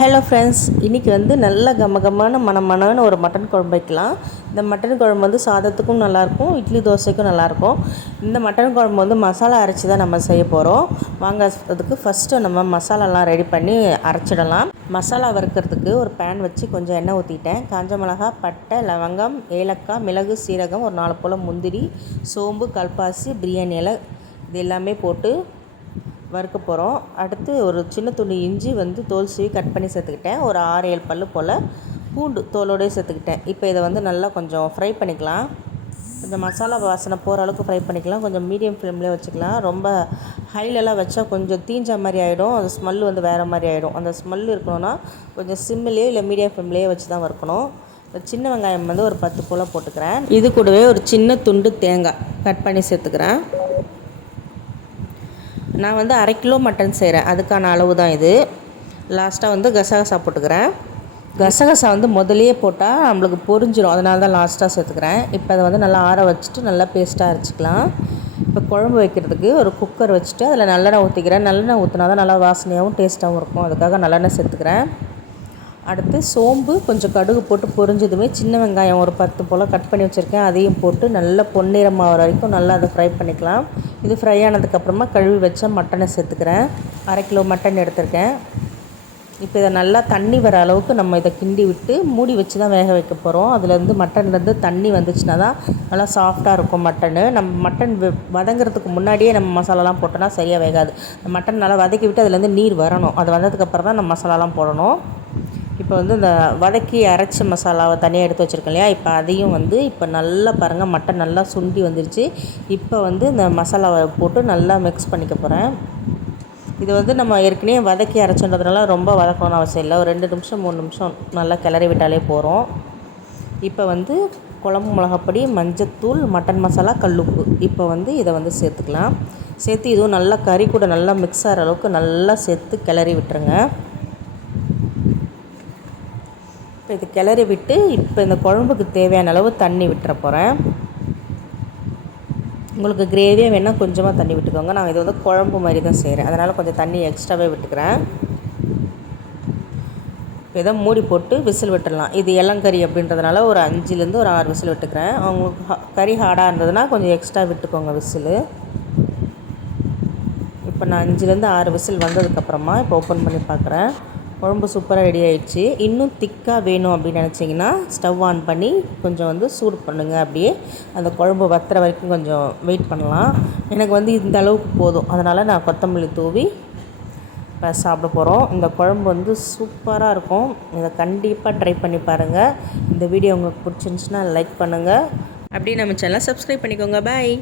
Hello friends இன்றைக்கி வந்து நல்ல கமகமான மனமனன்னு ஒரு மட்டன் குழம்பு வைக்கலாம். இந்த மட்டன் குழம்பு வந்து சாதத்துக்கும் நல்லாயிருக்கும் இட்லி தோசைக்கும் நல்லாயிருக்கும். இந்த மட்டன் குழம்பு வந்து மசாலா அரைச்சி தான் நம்ம செய்ய போகிறோம் வாங்க அதுக்கு ஃபஸ்ட்டு நம்ம மசாலாலாம் ரெடி பண்ணி அரைச்சிடலாம். மசாலா வறுக்கிறதுக்கு ஒரு பேன் வச்சு கொஞ்சம் எண்ணெய் ஊற்றிட்டேன் காஞ்ச மிளகா பட்டை லவங்கம் ஏலக்காய் மிளகு சீரகம் ஒரு நாலு போல் முந்திரி சோம்பு கல்பாசி பிரியாணி இலை இது எல்லாமே போட்டு வறுக்க போகிறோம் அடுத்து ஒரு சின்ன துண்டு இஞ்சி வந்து தோல் சீவி கட் பண்ணி சேர்த்துக்கிட்டேன். ஒரு ஆறு ஏழு பல் போல் பூண்டு தோலோடய சேர்த்துக்கிட்டேன். இப்போ இதை வந்து நல்லா கொஞ்சம் ஃப்ரை பண்ணிக்கலாம். இந்த மசாலா வாசனை போகிற அளவுக்கு ஃப்ரை பண்ணிக்கலாம். கொஞ்சம் மீடியம் ஃப்ளேம்லேயே வச்சுக்கலாம். ரொம்ப ஹைலெலாம் வச்சா கொஞ்சம் தீஞ்ச மாதிரி ஆகிடும் அந்த ஸ்மெல் வந்து வேறு மாதிரி ஆகிடும் அந்த ஸ்மெல் இருக்கணும்னா கொஞ்சம் சிம்மிலேயே இல்லை மீடியம் ஃப்ளேம்லேயே வச்சு தான் வறுக்கணும். சின்ன வெங்காயம் வந்து ஒரு பத்து போல் போட்டுக்கிறேன். இது கூடவே ஒரு சின்ன துண்டு தேங்காய் கட் பண்ணி சேர்த்துக்கிறேன். நான் வந்து அரை கிலோ மட்டன் செய்கிறேன் அதுக்கான அளவு தான் இது. லாஸ்ட்டாக வந்து கசகசா போட்டுக்கிறேன். கசகசா வந்து முதலையே போட்டால் நம்மளுக்கு பொரிஞ்சிடும் அதனால தான் லாஸ்ட்டாக சேர்த்துக்கிறேன். இப்போ அதை வந்து நல்லா ஆற வச்சுட்டு நல்லா பேஸ்ட்டாக அரைச்சிக்கலாம். இப்போ குழம்பு வைக்கிறதுக்கு ஒரு குக்கர் வச்சுட்டு அதில் நல்லெண்ணெய் ஊற்றிக்கிறேன் நல்லெண்ணெய் ஊற்றினா தான் நல்லா வாசனையாகவும் டேஸ்ட்டாகவும் இருக்கும். அதுக்காக நல்லெண்ணெய் சேர்த்துக்கிறேன். அடுத்து சோம்பு கொஞ்சம் கடுகு போட்டு பொரிஞ்சதுமே சின்ன வெங்காயம் ஒரு பத்து போல் கட் பண்ணி வச்சுருக்கேன். அதையும் போட்டு நல்லா பொன்னிறமாகிற வரைக்கும் நல்லா அதை ஃப்ரை பண்ணிக்கலாம். இது ஃப்ரை ஆனதுக்கப்புறமா கழுவி வச்ச மட்டனை சேர்த்துக்கிறேன். அரை கிலோ மட்டன் எடுத்திருக்கேன். இப்போ இதை நல்லா தண்ணி வர அளவுக்கு நம்ம இதை கிண்டி விட்டு மூடி வச்சு தான் வேக வைக்க போகிறோம் அதுலேருந்து மட்டன்லேருந்து தண்ணி வந்துச்சுன்னா தான் நல்லா சாஃப்டாக இருக்கும் மட்டனு நம்ம மட்டன் வதங்கிறதுக்கு முன்னாடியே நம்ம மசாலாலாம் போட்டோன்னா சரியாக வேகாது. மட்டன் நல்லா வதக்கி விட்டு அதுலேருந்து நீர் வரணும். அது வந்ததுக்கப்புறம் தான் நம்ம மசாலாலாம் போடணும். இப்போ வந்து இந்த வதக்கி அரைச்ச மசாலாவை தனியாக எடுத்து வச்சுருக்கேன் இல்லையா? இப்போ அதையும் வந்து இப்போ நல்லா பாருங்கள் மட்டன் நல்லா சுண்டி வந்துருச்சு. இப்போ வந்து இந்த மசாலாவை போட்டு நல்லா மிக்ஸ் பண்ணிக்க போகிறேன் இது வந்து நம்ம ஏற்கனவே வதக்கி அரைச்சன்றதுனால ரொம்ப வதக்கணும்னு அவசியம் இல்லை. ஒரு ரெண்டு நிமிஷம் மூணு நிமிஷம் நல்லா கிளறி விட்டாலே போகிறோம் இப்போ வந்து குழம்பு மிளகாப்பொடி மஞ்சத்தூள் மட்டன் மசாலா கல்லுப்பு. இப்போ வந்து இதை வந்து சேர்த்துக்கலாம். சேர்த்து இதுவும் நல்லா கறி கூட நல்லா மிக்ஸ் ஆகிற அளவுக்கு நல்லா சேர்த்து கிளறி விட்டுருங்க. இப்போ இது கிளறி விட்டு இப்போ இந்த குழம்புக்கு தேவையான அளவு தண்ணி விட்டுற போகிறேன் உங்களுக்கு கிரேவியாக வேணால் கொஞ்சமாக தண்ணி விட்டுக்கோங்க. நான் இது வந்து குழம்பு மாதிரி தான் செய்கிறேன் அதனால் கொஞ்சம் தண்ணி எக்ஸ்ட்ராவே விட்டுக்கிறேன். இப்போ இதை மூடி போட்டு விசில் விட்டுடலாம் இது இளங்கறி அப்படின்றதுனால ஒரு அஞ்சுலேருந்து ஒரு ஆறு விசில் விட்டுக்கிறேன். அவங்களுக்கு கறி ஹார்டாக இருந்ததுன்னா கொஞ்சம் எக்ஸ்ட்ரா விட்டுக்கோங்க விசில். இப்போ நான் அஞ்சுலேருந்து ஆறு விசில் வந்ததுக்கப்புறமா இப்போ ஓப்பன் பண்ணி பார்க்குறேன். குழம்பு சூப்பராக ரெடி ஆகிடுச்சு இன்னும் திக்காக வேணும் அப்படின்னு நினச்சிங்கன்னா ஸ்டவ் ஆன் பண்ணி கொஞ்சம் வந்து சூடு பண்ணுங்கள் அப்படியே அந்த குழம்பு வத்துற வரைக்கும் கொஞ்சம் வெயிட் பண்ணலாம். எனக்கு வந்து இந்த அளவுக்கு போதும். அதனால் நான் கொத்தமல்லி தூவி இப்போ சாப்பிட போகிறோம் இந்த குழம்பு வந்து சூப்பராக இருக்கும். இதை கண்டிப்பாக ட்ரை பண்ணி பாருங்கள் இந்த வீடியோ உங்களுக்கு பிடிச்சிருந்துச்சுன்னா லைக் பண்ணுங்கள் அப்படியே நம்ம சேனலை சப்ஸ்கிரைப் பண்ணிக்கோங்க. பாய்